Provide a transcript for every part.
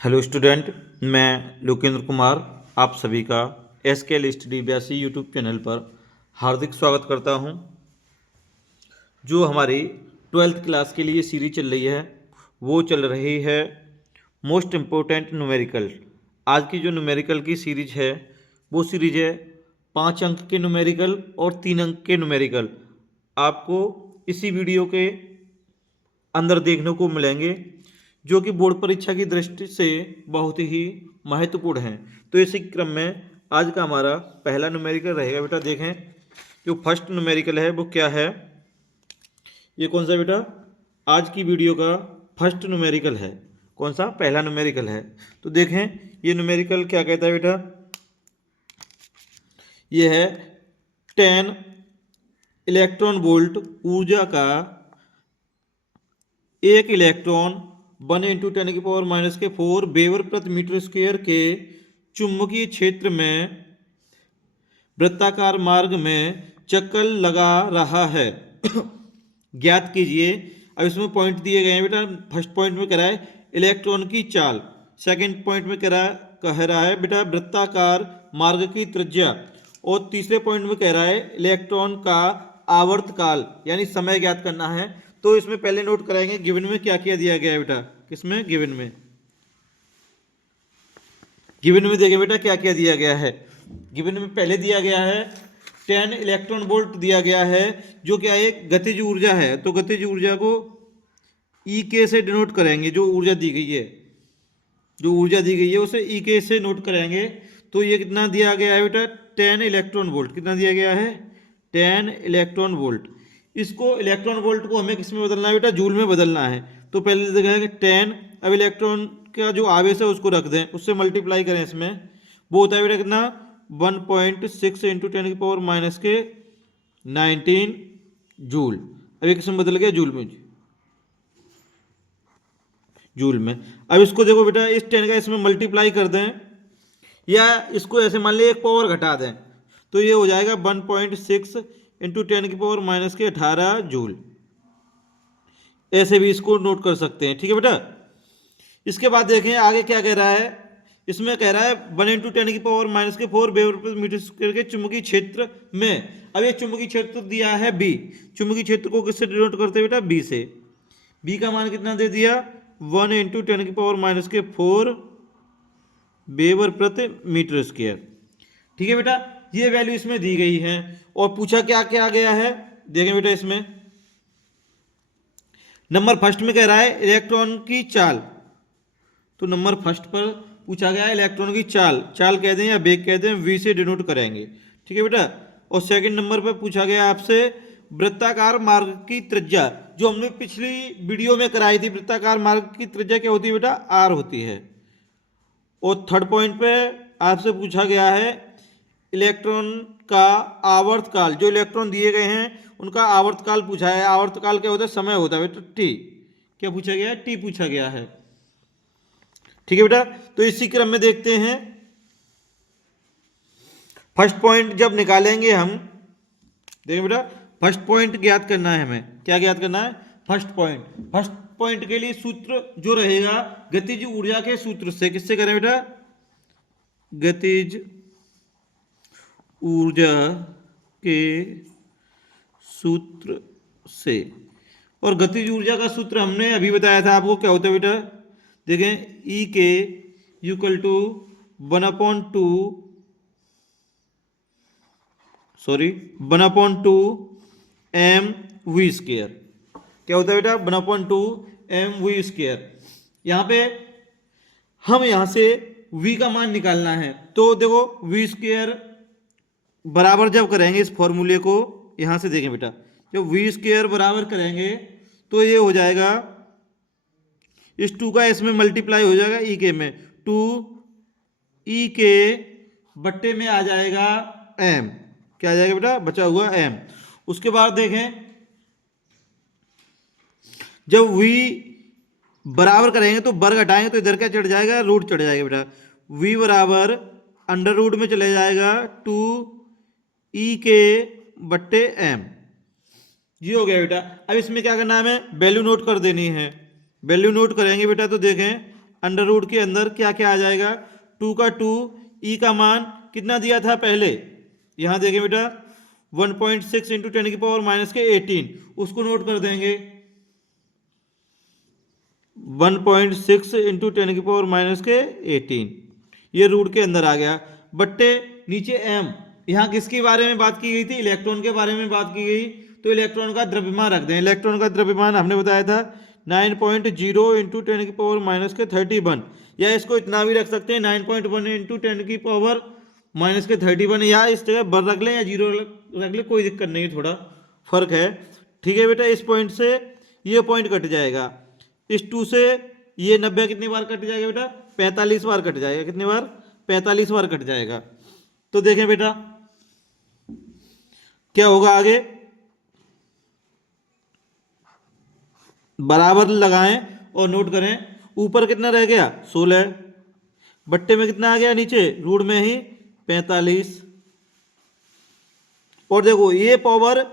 Hello student, मैं लोकेंद्र कुमार आप सभी का SKL स्टडी 82 यूट्यूब चैनल पर हार्दिक स्वागत करता हूं। जो हमारी 12th क्लास के लिए सीरीज चल रही है वो चल रही है मोस्ट इम्पोर्टेंट न्यूमेरिकल। आज की जो न्यूमेरिकल की सीरीज है वो सीरीज है 5 अंक के न्यूमेरिकल और 3 अंक के न्यूमेरिकल। आपको इसी वीडियो के अंदर देखने को मिलेंगे जो कि बोर्ड परीक्षा की दृष्टि से बहुत ही महत्वपूर्ण है। तो इसी क्रम में आज का हमारा पहला न्यूमेरिकल रहेगा। बेटा देखें जो फर्स्ट न्यूमेरिकल है वो क्या है। ये कौन सा बेटा आज की वीडियो का फर्स्ट न्यूमेरिकल है, कौन सा पहला न्यूमेरिकल है। तो देखें ये न्यूमेरिकल क्या कहता है बेटा। ये है 10 इलेक्ट्रॉन वोल्ट ऊर्जा का एक इलेक्ट्रॉन 1 × 10⁻⁴ वेबर प्रति मीटर स्क्वायर के चुंबकीय क्षेत्र में वृत्ताकार मार्ग में चक्कर लगा रहा है। ज्ञात कीजिए। अब इसमें पॉइंट दिए गए हैं बेटा। फर्स्ट पॉइंट में कह रहा है इलेक्ट्रॉन की चाल, सेकंड पॉइंट में कह रहा है बेटा वृत्ताकार मार्ग की त्रिज्या, और तीसरे पॉइंट में कह रहा है इलेक्ट्रॉन का आवर्तकाल यानी समय ज्ञात करना है। तो इसमें पहले नोट कराएंगे गिवन में क्या क्या दिया गया है बेटा। किसमें? गिवन में। गिवन में देखिए बेटा क्या क्या दिया गया है। गिवन में पहले दिया गया है 10 इलेक्ट्रॉन वोल्ट दिया गया है जो क्या एक गतिज ऊर्जा है। तो गतिज ऊर्जा को EK से डिनोट करेंगे। जो ऊर्जा दी गई है, जो ऊर्जा दी गई है उसे EK से नोट करेंगे। तो ये कितना दिया गया है बेटा 10 इलेक्ट्रॉन वोल्ट। कितना दिया गया है 10 इलेक्ट्रॉन वोल्ट। इसको इलेक्ट्रॉन वोल्ट को हमें किस में बदलना है बेटा? जूल में बदलना है। तो पहले देखेंगे 10, अब इलेक्ट्रॉन का जो आवेश है उसको रख दें, उससे मल्टीप्लाई करें। इसमें वो होता है बेटा कितना 1.6 × 10⁻⁹ जूल। अब एक किसमें बदल गया? जूल में। जूल में। अब इसको देखो बेटा इस 10 का इसमें मल्टीप्लाई कर दें या इसको ऐसे मान लिया एक पावर घटा दें तो ये हो जाएगा 1.6 × 10⁻⁸ जूल। ऐसे भी इसको नोट कर सकते हैं। ठीक है बेटा। इसके बाद देखें आगे क्या कह रहा है। इसमें कह रहा है 1 × 10⁻⁴ वेबर प्रति मीटर स्क्वायर के चुंबकीय क्षेत्र में। अब ये चुंबकीय क्षेत्र दिया है B। चुंबकीय क्षेत्र को किससे डिनोट करते हैं बेटा? B से। B का मान कितना दे दिया 1 × 10⁻⁴ वेबर प्रति मीटर स्क्वायर। ठीक है बेटा। ये वैल्यू इसमें दी गई है और पूछा क्या क्या गया है देखें बेटा। इसमें नंबर फर्स्ट में कह रहा है इलेक्ट्रॉन की चाल। तो नंबर फर्स्ट पर पूछा गया है इलेक्ट्रॉन की चाल। चाल कह दें या वेग कह दें, V से डिनोट करेंगे। ठीक है बेटा। और सेकंड नंबर पर पूछा गया आपसे वृत्ताकार मार्ग की त्रिज्या, जो हमने पिछली वीडियो में कराई थी। वृत्ताकार मार्ग की त्रिज्या क्या होती है बेटा? R होती है। और थर्ड पॉइंट पे आपसे पूछा गया है इलेक्ट्रॉन का आवर्तकाल। जो इलेक्ट्रॉन दिए गए हैं उनका आवर्तकाल पूछा है। आवर्तकाल क्या होता है? समय होता है बेटा T। क्या पूछा गया है? T पूछा गया है। ठीक है बेटा। तो इसी क्रम में देखते हैं फर्स्ट पॉइंट जब निकालेंगे हम। देखिए बेटा फर्स्ट पॉइंट ज्ञात करना है हमें। क्या ज्ञात करना है? First point. फर्स्ट पॉइंट के लिए सूत्र जो रहेगा गतिज ऊर्जा के सूत्र से। किससे करें बेटा? गतिज ऊर्जा के सूत्र से। और गतिज ऊर्जा का सूत्र हमने अभी बताया था आपको। क्या होता है बेटा? देखें EK = 1/2 mv²। क्या होता है बेटा? 1/2 mv²। यहाँ पे हम यहाँ से V का मान निकालना है। तो देखो V² बराबर जब करेंगे इस फॉर्मूले को, यहाँ से देखें बेटा जब V² बराबर करेंगे तो ये हो जाएगा इस 2 का इसमें मल्टीप्लाई हो जाएगा EK में। 2 EK बट्टे में आ जाएगा M। क्या आ जाएगा बेटा? बचा हुआ M। उसके बाद देखें जब V बराबर करेंगे तो वर्ग घटाएंगे तो इधर क्या चढ़ जाएगा? रूट चढ़ जाएगा बेटा। V बराबर अंडर रूट में चले जाएगा 2 EK बट्टे M। ये हो गया बेटा। अब इसमें क्या करना है? हमें वैल्यू नोट कर देनी है। वैल्यू नोट करेंगे बेटा तो देखें अंडर रूट के अंदर क्या क्या आ जाएगा, 2 का 2, ई का मान कितना दिया था पहले, यहाँ देखें बेटा 1.6 इंटू 10 की पावर माइनस के 18, उसको नोट कर देंगे 1.6 इंटू 10 की पावर माइनस के 18, ये रूट के अंदर आ गया, बट्टे नीचे m, यहाँ किसके बारे में बात की गई थी, इलेक्ट्रॉन के बारे में बात की गई, तो इलेक्ट्रॉन का द्रव्यमान रख दें। इलेक्ट्रॉन का द्रव्यमान हमने बताया था 9.0 इंटू 10 की पावर माइनस के 31, या इसको इतना भी रख सकते हैं 9.1 इंटू 10 की पावर माइनस के 31, या इस जगह बर रख लें या जीरो रख लें, कोई दिक्कत नहीं है, थोड़ा फर्क है। ठीक है बेटा, इस पॉइंट से ये पॉइंट कट जाएगा, इस 2 से ये 90 कितनी बार कट जाएगा बेटा, 45 बार कट जाएगा, कितनी बार, 45 बार कट जाएगा। तो देखें बेटा क्या होगा आगे, बराबर लगाएं और नोट करें, ऊपर कितना रह गया 16, बट्टे में कितना आ गया नीचे रूट में ही 45, और देखो ये पावर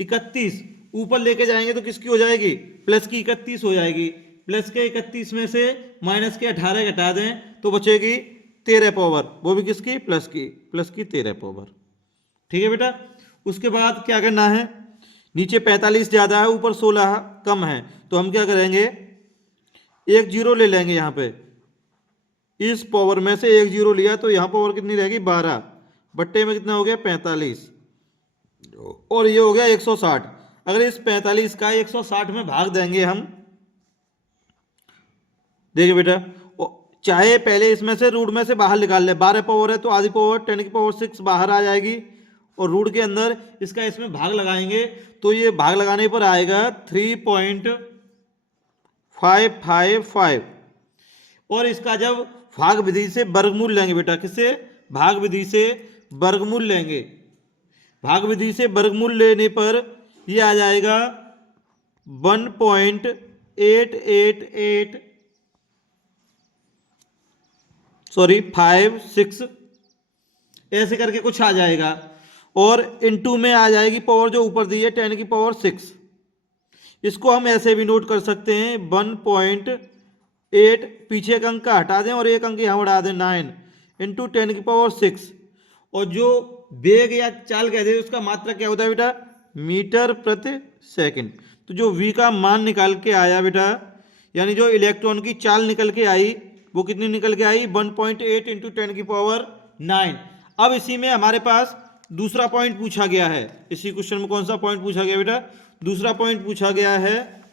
31 ऊपर लेके जाएंगे तो किसकी हो जाएगी, प्लस की 31 हो जाएगी, प्लस के 31 में से माइनस के 18 घटा दें तो बचेगी 13 पावर, वो भी किसकी, प्लस की 13 पावर। ठीक है बेटा, उसके बाद क्या करना है, नीचे 45 ज़्यादा है ऊपर 16 कम है, तो हम क्या करेंगे, एक जीरो ले लेंगे यहाँ पे, इस पावर में से एक जीरो लिया तो यहाँ पावर कितनी रहेगी 12, बट्टे में कितना हो गया 45, और ये हो गया 160। अगर इस 45 का 160 में भाग देंगे हम, देखिए बेटा चाहे पहले इसमें से रूट में से बाहर निकाल ले, 12 पावर है तो आधी पावर 10 की पावर 6 बाहर आ जाएगी, और रूट के अंदर इसका इसमें भाग लगाएंगे तो ये भाग लगाने पर आएगा 3.555, और इसका जब भाग विधि से वर्गमूल लेंगे बेटा, किससे, भाग विधि से वर्गमूल लेंगे, भाग विधि से वर्गमूल लेने पर ये आ जाएगा 1.888 ऐसे करके कुछ आ जाएगा, और इनटू में आ जाएगी पावर जो ऊपर दी है 10 की पावर 6, इसको हम ऐसे भी नोट कर सकते हैं 1.8, पीछे का अंक का हटा दें और एक अंक यहाँ बढ़ा दें 9 इंटू 10 की पावर 6, और जो वेग या चाल कहते हैं उसका मात्रा क्या होता है बेटा, मीटर प्रति सेकंड। तो जो v का मान निकाल के आया बेटा, यानी जो इलेक्ट्रॉन की चाल निकल के आई वो कितनी निकल के आई, 1.8 इंटू 10 की पावर 9। अब इसी में हमारे पास दूसरा पॉइंट पूछा गया है, इसी क्वेश्चन में कौन सा पॉइंट पूछा गया बेटा, दूसरा पॉइंट पूछा गया है,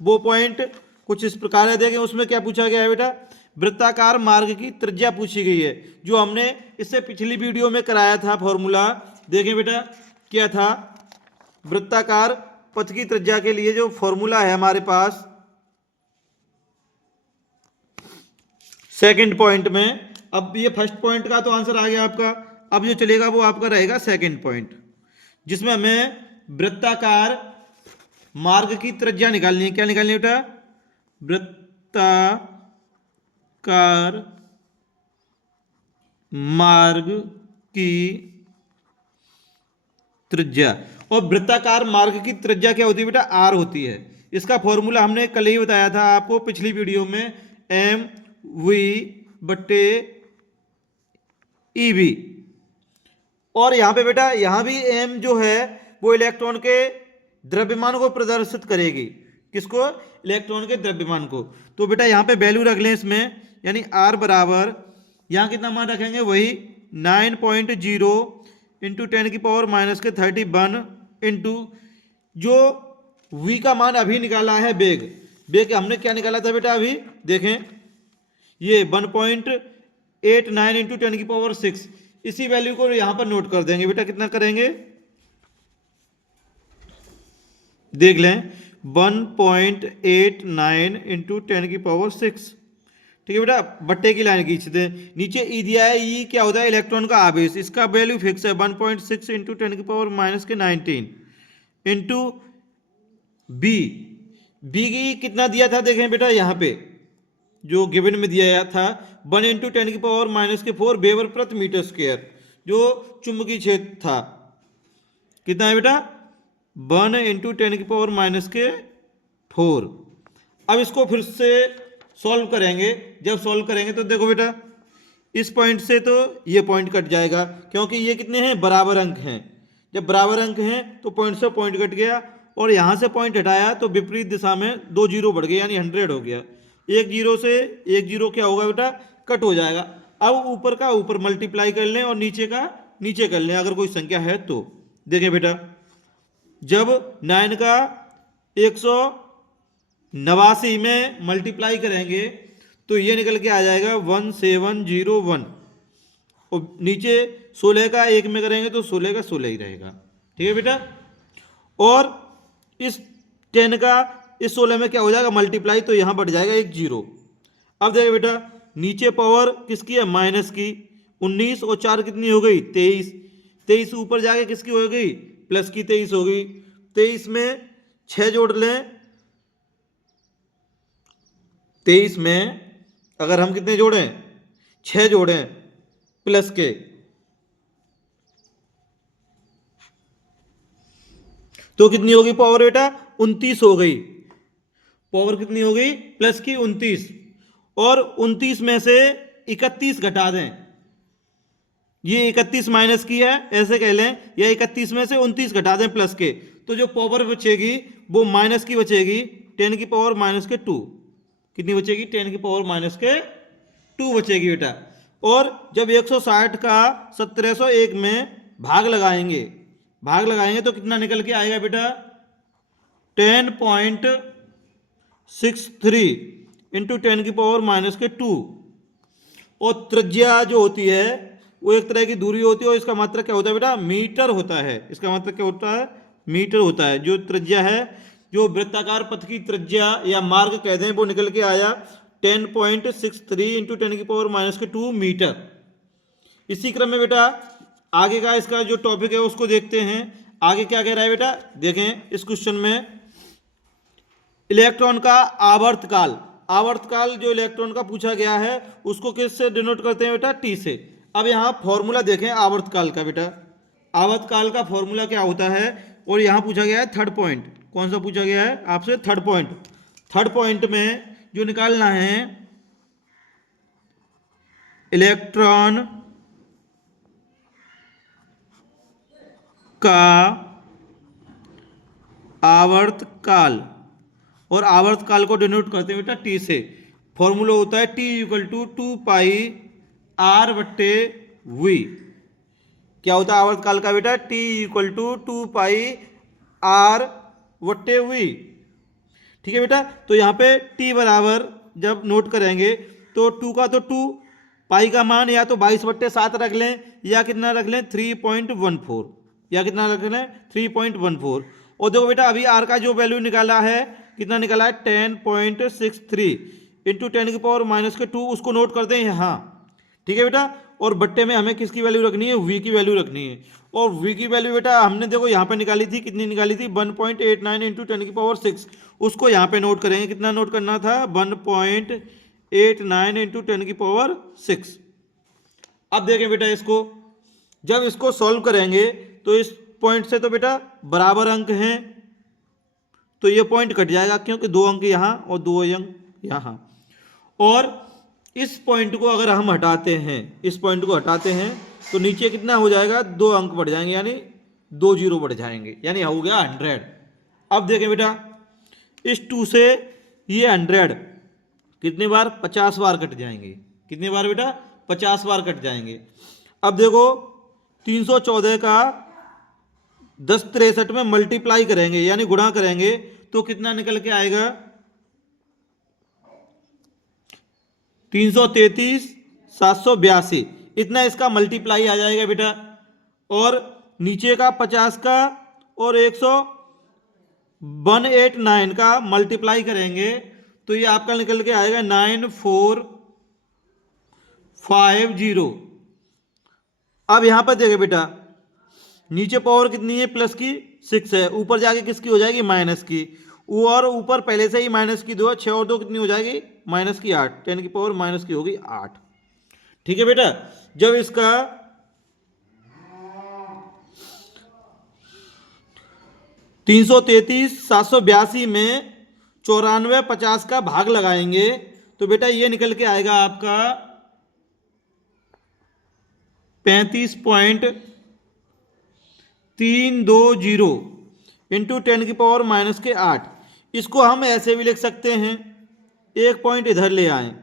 वो पॉइंट कुछ इस प्रकार है, देखें उसमें क्या पूछा गया है बेटा, वृत्ताकार मार्ग की त्रिज्या पूछी गई है, जो हमने इससे पिछली वीडियो में कराया था फॉर्मूला। देखें बेटा क्या था, वृत्ताकार पथ की त्रिज्या के लिए जो फॉर्मूला है हमारे पास सेकंड पॉइंट में, अब ये फर्स्ट पॉइंट का तो आंसर आ गया आपका, अब जो चलेगा वो आपका रहेगा सेकंड पॉइंट, जिसमें हमें वृत्ताकार मार्ग की त्रिज्या निकालनी है। क्या निकालनी है बेटा, वृत्ताकार मार्ग की त्रिज्या, और वृत्ताकार मार्ग की त्रिज्या क्या होती है बेटा, आर होती है। इसका फॉर्मूला हमने कल ही बताया था आपको पिछली वीडियो में, एम वी बट्टे ई वी, और यहाँ पे बेटा यहाँ भी एम जो है वो इलेक्ट्रॉन के द्रव्यमान को प्रदर्शित करेगी, किसको, इलेक्ट्रॉन के द्रव्यमान को। तो बेटा यहाँ पे वैल्यू रख लें इसमें, यानी आर बराबर यहाँ कितना मान रखेंगे, वही 9.0 इंटू 10 की पावर माइनस के 31 इंटू जो v का मान अभी निकाला है वेग हमने क्या निकाला था बेटा अभी, देखें ये 1.89 इंटू 10 की पावर 6, इसी वैल्यू को यहां पर नोट कर देंगे बेटा, कितना करेंगे देख लें, 1.89 इंटू 10 की पावर 6। ठीक है बेटा, बट्टे की लाइन खींच दें, नीचे ई दिया है, ई क्या होता है, इलेक्ट्रॉन का आवेश, इसका वैल्यू फिक्स है 1.6 इंटू 10 की पावर माइनस के 19 इंटू बी की कितना दिया था, देखें बेटा यहाँ पे जो गिवन में दिया था 1 इंटू 10 की पावर माइनस के 4 वेबर प्रति मीटर स्क्वायर, जो चुंबकीय क्षेत्र था, कितना है बेटा 1 इंटू 10 की पावर माइनस के 4। अब इसको फिर से सॉल्व करेंगे, जब सॉल्व करेंगे तो देखो बेटा इस पॉइंट से तो ये पॉइंट कट जाएगा, क्योंकि ये कितने हैं, बराबर अंक हैं। जब बराबर अंक हैं तो पॉइंट से पॉइंट कट गया, और यहाँ से पॉइंट हटाया तो विपरीत दिशा में 2 जीरो बढ़ गए, यानी 100 हो गया। एक जीरो से एक जीरो क्या होगा बेटा, कट हो जाएगा। अब ऊपर का ऊपर मल्टीप्लाई कर लें और नीचे का नीचे कर लें, अगर कोई संख्या है तो। देखें बेटा, जब 9 का 189 में मल्टीप्लाई करेंगे तो ये निकल के आ जाएगा 1701, और नीचे 16 का 1 में करेंगे तो 16 का 16 ही रहेगा। ठीक है बेटा, और इस 10 का इस 16 में क्या हो जाएगा, मल्टीप्लाई, तो यहाँ बढ़ जाएगा 1 जीरो। अब देखिए बेटा, नीचे पावर किसकी है, माइनस की। 19 और 4 कितनी हो गई, 23। 23 ऊपर जाके किसकी हो गई, प्लस की 23 हो गई। 23 में 6 जोड़ लें, 23 में अगर हम कितने जोड़ें, 6 जोड़ें प्लस के, तो कितनी होगी पावर बेटा, 29 हो गई। पावर कितनी हो गई, प्लस की 29, और 29 में से 31 घटा दें, ये 31 माइनस की है ऐसे कह लें, या 31 में से 29 घटा दें प्लस के, तो जो पावर बचेगी वो माइनस की बचेगी, 10 की पावर माइनस के 2। कितनी बचेगी, 10 की पावर माइनस के 2 बचेगी बेटा। और जब 160 का 1701 में भाग लगाएंगे तो कितना निकल के आएगा बेटा, 10.63 इंटू 10 की पावर माइनस के 2। और त्रिज्या जो होती है वो एक तरह की दूरी होती है, और इसका मात्रक क्या होता है बेटा, मीटर होता है। इसका मात्रक क्या होता है, मीटर होता है। जो त्रिज्या है, जो वृत्ताकार पथ की त्रिज्या या मार्ग कहते हैं, वो निकल के आया 10.63 इंटू 10 की पावर माइनस के 2 मीटर। इसी क्रम में बेटा आगे का इसका जो टॉपिक है उसको देखते हैं। आगे क्या कह रहा है बेटा, देखें इस क्वेश्चन में, इलेक्ट्रॉन का आवर्तकाल। आवर्तकाल जो इलेक्ट्रॉन का पूछा गया है उसको किससे डिनोट करते हैं बेटा, टी से। अब यहाँ फॉर्मूला देखें आवर्तकाल का बेटा, आवर्तकाल का फॉर्मूला क्या होता है, और यहाँ पूछा गया है थर्ड पॉइंट। कौन सा पूछा गया है आपसे, थर्ड पॉइंट। थर्ड पॉइंट में जो निकालना है, इलेक्ट्रॉन का आवर्तकाल, और आवर्तकाल को डिनोट करते हैं बेटा टी से। फॉर्मूला होता है टी इक्वल टू 2πr/v। क्या होता है आवर्तकाल का बेटा, टी इक्वल टू 2πr/v। ठीक है बेटा, तो यहाँ पे टी बराबर जब नोट करेंगे तो 2 का तो 2, पाई का मान या तो 22/7 रख लें, या कितना रख लें 3.14, या कितना रख लें 3.14। और देखो बेटा अभी आर का जो वैल्यू निकाला है, कितना निकाला है 10.63 इंटू 10 की पावर माइनस के 2, उसको नोट करते हैं यहाँ। ठीक है बेटा, और बट्टे में हमें किसकी वैल्यू रखनी है, वी की वैल्यू रखनी है। और वी की वैल्यू बेटा हमने देखो यहाँ पे निकाली थी, कितनी निकाली थी 1.89 इंटू 10 की पावर 6, उसको यहाँ पे नोट करेंगे। कितना नोट करना था, 1.89 इंटू 10 की पावर 6। अब देखें बेटा इसको, जब इसको सॉल्व करेंगे तो इस पॉइंट से तो बेटा बराबर अंक हैं, तो ये पॉइंट कट जाएगा, क्योंकि 2 अंक यहाँ और 2 अंक यहाँ। और इस पॉइंट को अगर हम हटाते हैं, इस पॉइंट को हटाते हैं तो नीचे कितना हो जाएगा, 2 अंक बढ़ जाएंगे, यानी 2 जीरो बढ़ जाएंगे, यानी हो गया 100। अब देखें बेटा इस 2 से ये 100 कितनी बार, 50 बार कट जाएंगे। कितनी बार बेटा, 50 बार कट जाएंगे। अब देखो 314 का 1063 में मल्टीप्लाई करेंगे, यानी गुणा करेंगे, तो कितना निकल के आएगा, 333 782, इतना इसका मल्टीप्लाई आ जाएगा बेटा। और नीचे का 50 का और 189 का मल्टीप्लाई करेंगे तो ये आपका निकल के आएगा 9450। अब यहां पर देखिए बेटा, नीचे पावर कितनी है, प्लस की 6 है, ऊपर जाके किसकी हो जाएगी, माइनस की। और ऊपर पहले से ही माइनस की 2 है, 6 और 2 कितनी हो जाएगी, माइनस की 8, 10 की पावर माइनस की होगी 8। ठीक है बेटा, जब इसका 333 782 में 94 50 का भाग लगाएंगे तो बेटा ये निकल के आएगा आपका 35.320 इंटू 10⁻⁻8। इसको हम ऐसे भी लिख सकते हैं, एक पॉइंट इधर ले आए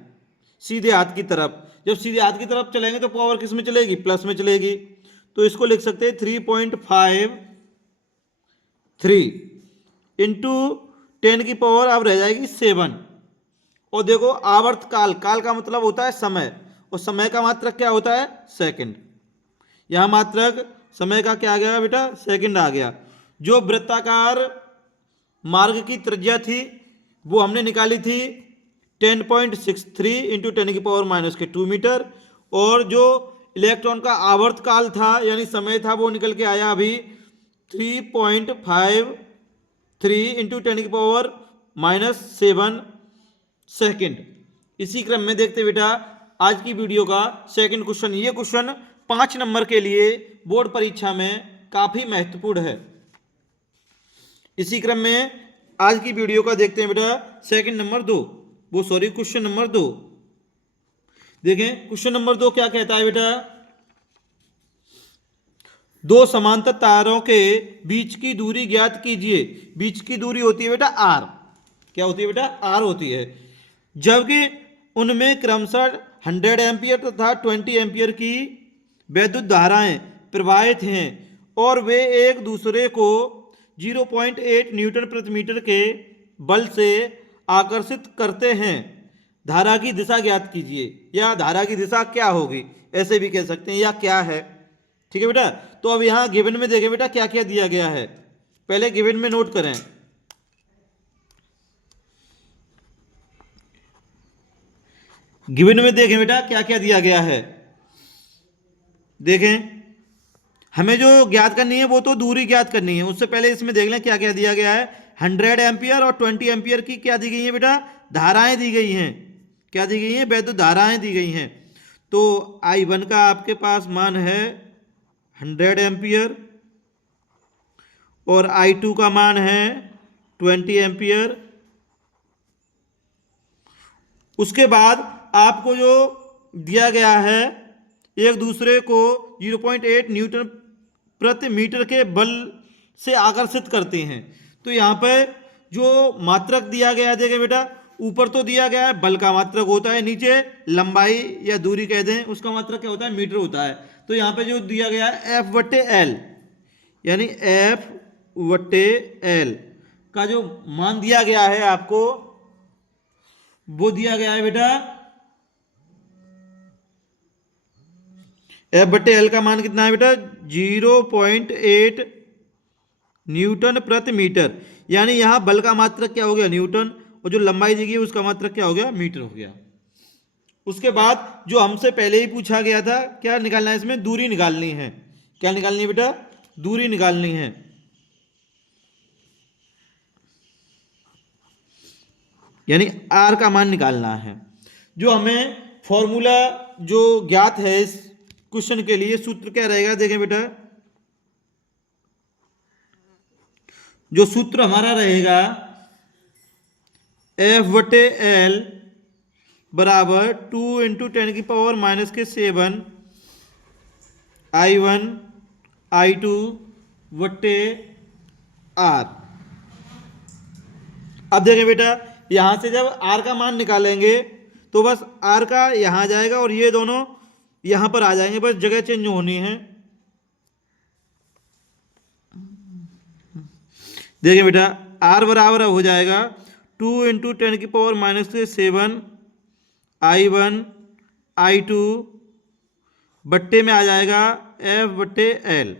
सीधे हाथ की तरफ। जब सीधे हाथ की तरफ चलेंगे तो पावर किस में चलेगी, प्लस में चलेगी। तो इसको लिख सकते हैं 3.53 इंटू 10⁻, अब रह जाएगी 7। और देखो आवर्त काल, काल का मतलब होता है समय, और समय का मात्रक क्या होता है, सेकंड। यहां मात्रक समय का क्या आ गया बेटा, सेकंड आ गया। जो वृत्ताकार मार्ग की त्रिज्या थी वो हमने निकाली थी 10.63 इंटू 10⁻⁻2 मीटर, और जो इलेक्ट्रॉन का आवर्त काल था यानी समय था वो निकल के आया अभी 3.53 इंटू 10⁻⁻7 सेकेंड। इसी क्रम में देखते बेटा आज की वीडियो का सेकंड क्वेश्चन। ये क्वेश्चन 5 नंबर के लिए बोर्ड परीक्षा में काफी महत्वपूर्ण है। इसी क्रम में आज की वीडियो का देखते हैं बेटा सेकंड नंबर 2, वो सॉरी क्वेश्चन नंबर 2। देखें क्वेश्चन नंबर 2 क्या कहता है बेटा, दो समांतर तारों के बीच की दूरी ज्ञात कीजिए। बीच की दूरी होती है बेटा आर, क्या होती है बेटा, आर होती है। जबकि उनमें क्रमशः 100 एम्पियर तथा 20 एम्पियर की वैद्युत धाराएं प्रवाहित हैं और वे एक दूसरे को 0.8 न्यूटन प्रति मीटर के बल से आकर्षित करते हैं। धारा की दिशा ज्ञात कीजिए, या धारा की दिशा क्या होगी, ऐसे भी कह सकते हैं, या क्या है। ठीक है बेटा। तो अब यहां गिवन में देखें बेटा क्या क्या दिया गया है, पहले गिवन में नोट करें। गिवन में देखें बेटा क्या क्या दिया गया है। देखें हमें जो ज्ञात करनी है वो तो दूरी ज्ञात करनी है, उससे पहले इसमें देख लें क्या क्या दिया गया है। 100 एम्पियर और 20 एम्पियर की क्या दी गई है बेटा, धाराएं दी गई हैं। क्या दी गई हैं, वैद्युत धाराएं दी गई हैं। तो I1 का आपके पास मान है 100 एम्पियर और I2 का मान है 20 एम्पियर। उसके बाद आपको जो दिया गया है एक दूसरे को 0.8 न्यूटन प्रति मीटर के बल से आकर्षित करते हैं। तो यहाँ पर जो मात्रक दिया गया है देखें बेटा, ऊपर तो दिया गया है बल का मात्रक होता है, नीचे लंबाई या दूरी कह दें उसका मात्रक क्या होता है, मीटर होता है। तो यहाँ पे जो दिया गया है F/L यानी F/L का जो मान दिया गया है आपको, वो दिया गया है बेटा F/L का मान कितना है बेटा 0.8 न्यूटन प्रति मीटर। यानी यहां बल का मात्रक क्या हो गया, न्यूटन, और जो लंबाई दी गई उसका मात्रक क्या हो गया, मीटर हो गया। उसके बाद जो हमसे पहले ही पूछा गया था, क्या निकालना है, इसमें दूरी निकालनी है। क्या निकालनी है बेटा, दूरी निकालनी है। यानी आर का मान निकालना है। जो हमें फॉर्मूला जो ज्ञात है इस क्वेश्चन के लिए, सूत्र क्या रहेगा देखें बेटा, जो सूत्र हमारा रहेगा F/L बराबर 2 इंटू 10⁻⁻7 I1 I2 बट्टे R। अब देखें बेटा यहां से जब R का मान निकालेंगे तो बस R का यहां जाएगा और ये दोनों यहां पर आ जाएंगे, बस जगह चेंज होनी है। देखिए बेटा R बराबर हो जाएगा 2 इंटू 10⁻⁻7 I1 I2 बट्टे में आ जाएगा F/L।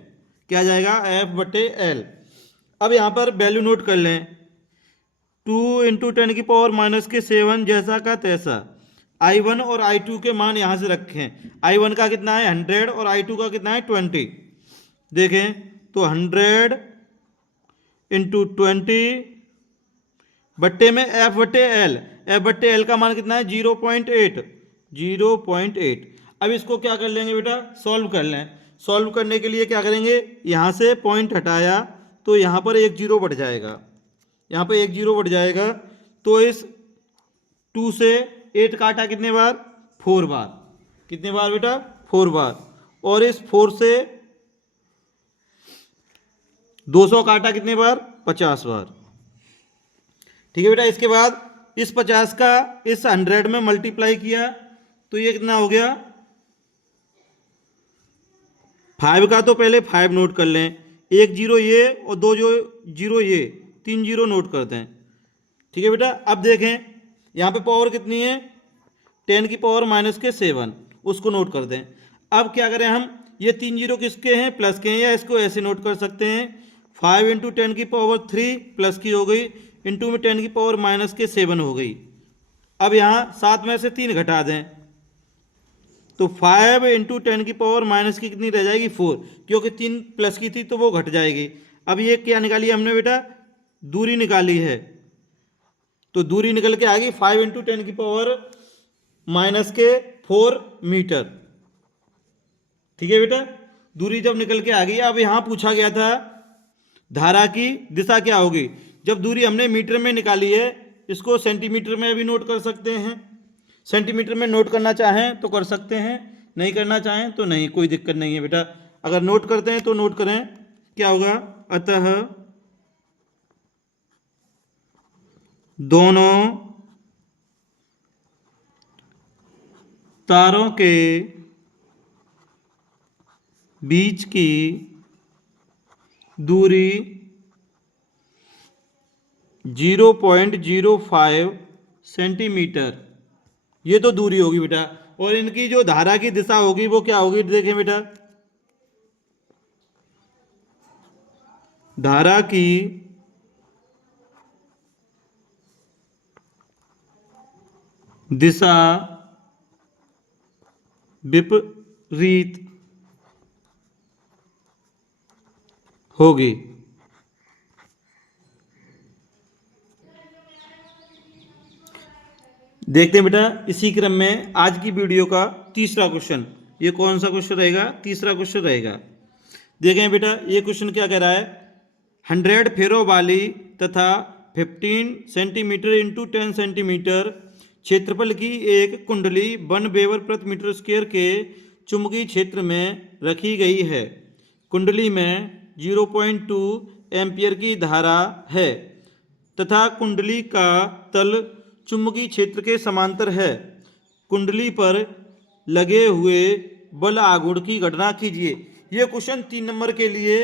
क्या आ जाएगा, F/L। अब यहाँ पर वैल्यू नोट कर लें, 2 इंटू 10⁻⁻7 जैसा का तैसा। I1 और I2 के मान यहाँ से रखें। I1 का कितना है 100 और I2 का कितना है 20। देखें तो 100 इंटू 20 बट्टे में F/L। F/L का मान कितना है 0.8। अब इसको क्या कर लेंगे बेटा, सॉल्व कर लें। सॉल्व करने के लिए क्या करेंगे, यहाँ से पॉइंट हटाया तो यहाँ पर एक जीरो बढ़ जाएगा, यहाँ पर एक जीरो बढ़ जाएगा। तो इस 2 से 8 काटा कितने बार? 4 बार। कितने बार बेटा? 4 बार। और इस 4 से 200 काटा कितने बार? 50 बार। ठीक है बेटा। इसके बाद इस 50 का इस 100 में मल्टीप्लाई किया तो ये कितना हो गया? 5 का तो पहले 5 नोट कर लें, 1 जीरो ये और 2 जीरो ये, 3 जीरो नोट करते हैं। ठीक है बेटा। अब देखें यहाँ पे पावर कितनी है? 10 की पावर माइनस के 7, उसको नोट करते हैं। अब क्या करें हम? ये 3 जीरो किसके हैं? प्लस के हैं, या इसको ऐसे नोट कर सकते हैं 5 इंटू 10 की पावर 3 प्लस की हो गई, इंटू में 10 की पावर माइनस के 7 हो गई। अब यहाँ 7 में से 3 घटा दें तो 5 इंटू 10 की पावर माइनस की कितनी रह जाएगी? 4, क्योंकि 3 प्लस की थी तो वो घट जाएगी। अब ये क्या निकाली हमने बेटा? दूरी निकाली है। तो दूरी निकल के आ गई 5 इंटू 10 की पावर माइनस के 4 मीटर। ठीक है बेटा। दूरी जब निकल के आ गई, अब यहां पूछा गया था धारा की दिशा क्या होगी। जब दूरी हमने मीटर में निकाली है, इसको सेंटीमीटर में भी नोट कर सकते हैं। सेंटीमीटर में नोट करना चाहें तो कर सकते हैं, नहीं करना चाहें तो नहीं, कोई दिक्कत नहीं है बेटा। अगर नोट करते हैं तो नोट करें। क्या होगा? अतः दोनों तारों के बीच की दूरी 0.05 सेंटीमीटर, ये तो दूरी होगी बेटा। और इनकी जो धारा की दिशा होगी वो क्या होगी? देखें बेटा, धारा की दिशा विपरीत होगी। देखते हैं बेटा इसी क्रम में आज की वीडियो का तीसरा क्वेश्चन। ये कौन सा क्वेश्चन रहेगा? तीसरा क्वेश्चन रहेगा। देखें बेटा ये क्वेश्चन क्या कह रहा है। 100 फेरो वाली तथा 15 सेंटीमीटर इंटू 10 सेंटीमीटर क्षेत्रफल की एक कुंडली 1 वेबर प्रति मीटर स्क्वायर के चुंबकीय क्षेत्र में रखी गई है। कुंडली में 0.2 एम्पियर की धारा है तथा कुंडली का तल चुंबकीय क्षेत्र के समांतर है। कुंडली पर लगे हुए बल आघूर्ण की गणना कीजिए। यह क्वेश्चन 3 नंबर के लिए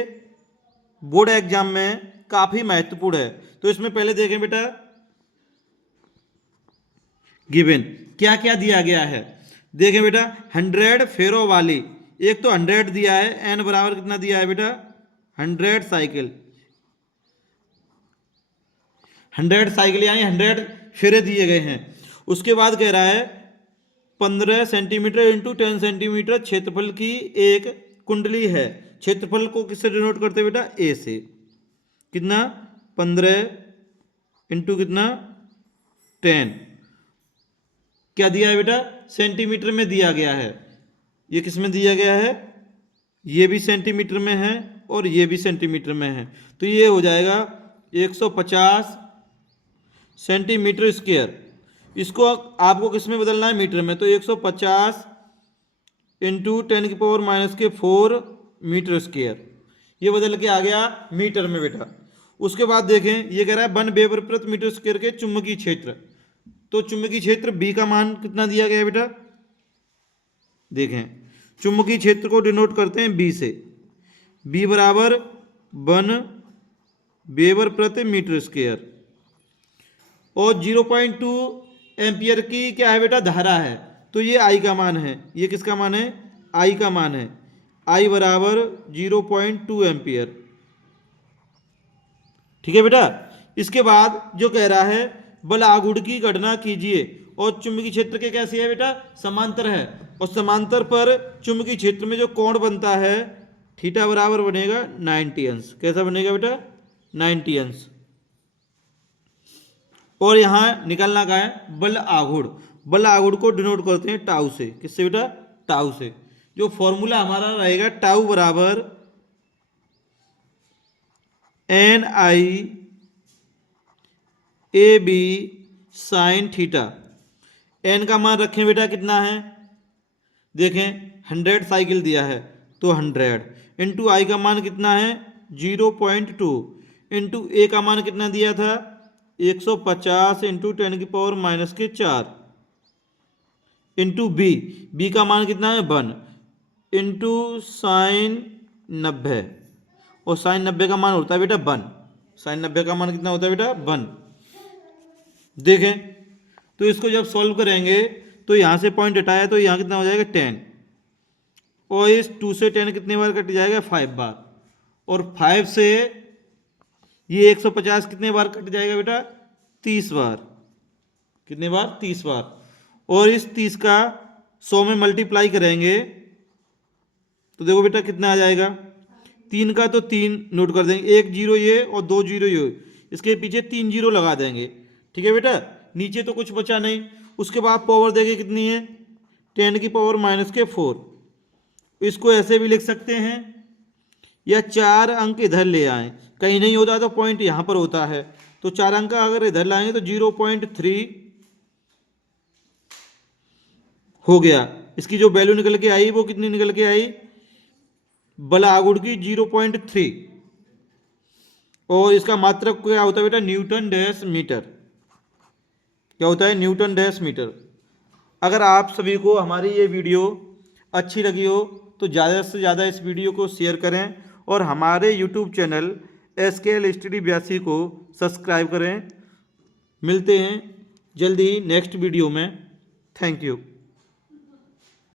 बोर्ड एग्जाम में काफी महत्वपूर्ण है। तो इसमें पहले देखें बेटा, गिवन क्या क्या दिया गया है। देखें बेटा 100 फेरो वाली, एक तो 100 दिया है, एन बराबर कितना दिया है बेटा? 100 साइकिल, 100 साइकिल यानी 100 फेरे दिए गए हैं। उसके बाद कह रहा है 15 सेंटीमीटर इंटू 10 सेंटीमीटर क्षेत्रफल की एक कुंडली है। क्षेत्रफल को किससे डिनोट करते हैं बेटा? ए से। कितना? 15 इंटू कितना? 10। क्या दिया है बेटा? सेंटीमीटर में दिया गया है। ये किस में दिया गया है? ये भी सेंटीमीटर में है और ये भी सेंटीमीटर में है। तो ये हो जाएगा 150 सेंटीमीटर स्क्वायर। इसको आपको किस में बदलना है? मीटर में। तो 150 इंटू 10 की पावर माइनस के 4 मीटर स्क्वायर, ये बदल के आ गया मीटर में बेटा। उसके बाद देखें ये कह रहा है 1 वेबर प्रति मीटर स्क्वायर के चुंबकीय क्षेत्र। तो चुंबकीय क्षेत्र बी का मान कितना दिया गया है बेटा? देखें चुंबकीय क्षेत्र को डिनोट करते हैं बी से। बी बराबर 1 वेबर प्रति मीटर स्क्वायर और 0.2 एम्पियर की क्या है बेटा? धारा है। तो ये आई का मान है। ये किसका मान है? आई का मान है। आई बराबर 0.2 एम्पियर। ठीक है बेटा। इसके बाद जो कह रहा है बल आघूर्ण की गणना कीजिए और चुंबकीय क्षेत्र के कैसे है बेटा? समांतर है। और समांतर पर चुंबकीय क्षेत्र में जो कोण बनता है थीटा बराबर बनेगा 90 अंश। कैसा बनेगा बेटा? 90 अंश। और यहां निकलना का है बल आघूर्ण। बल आघूर्ण को डिनोट करते हैं टाउ से। किससे बेटा? टाउ से। जो फॉर्मूला हमारा रहेगा टाउ बराबर N I A B sine theta. N का मान रखें बेटा कितना है, देखें 100 साइकिल दिया है तो 100 इंटू आई का मान कितना है 0.2 इंटू ए का मान कितना दिया था 150 इंटू 10⁻⁻4 इंटू बी का मान कितना है 1 इंटू साइन 90 और साइन 90 का मान होता है बेटा 1। साइन 90 का मान कितना होता है बेटा 1। देखें तो इसको जब सॉल्व करेंगे तो यहाँ से पॉइंट हटाया तो यहाँ कितना हो जाएगा 10 और इस 2 से 10 कितने बार कट जाएगा 5 बार और 5 से ये 150 कितने बार कट जाएगा बेटा 30 बार। कितने बार 30 बार। और इस 30 का 100 में मल्टीप्लाई करेंगे तो देखो बेटा कितना आ जाएगा 3 का तो 3 नोट कर देंगे, 1 जीरो ये और 2 जीरो ये, इसके पीछे 3 जीरो लगा देंगे। ठीक है बेटा, नीचे तो कुछ बचा नहीं। उसके बाद पावर देंगे कितनी है 10⁻⁻4। इसको ऐसे भी लिख सकते हैं या 4 अंक इधर ले आए, कहीं नहीं होता तो पॉइंट यहाँ पर होता है तो 4 अंक अगर इधर लाएंगे तो 0.3 हो गया। इसकी जो वैल्यू निकल के आई वो कितनी निकल के आई बला आगुड़ की 0.3 और इसका मात्रक क्या होता है बेटा न्यूटन डैश मीटर। क्या होता है न्यूटन डैश मीटर। अगर आप सभी को हमारी ये वीडियो अच्छी लगी हो तो ज़्यादा से ज़्यादा इस वीडियो को शेयर करें और हमारे यूट्यूब चैनल SKL स्टडी 82 को सब्सक्राइब करें। मिलते हैं जल्दी ही नेक्स्ट वीडियो में। Thank you.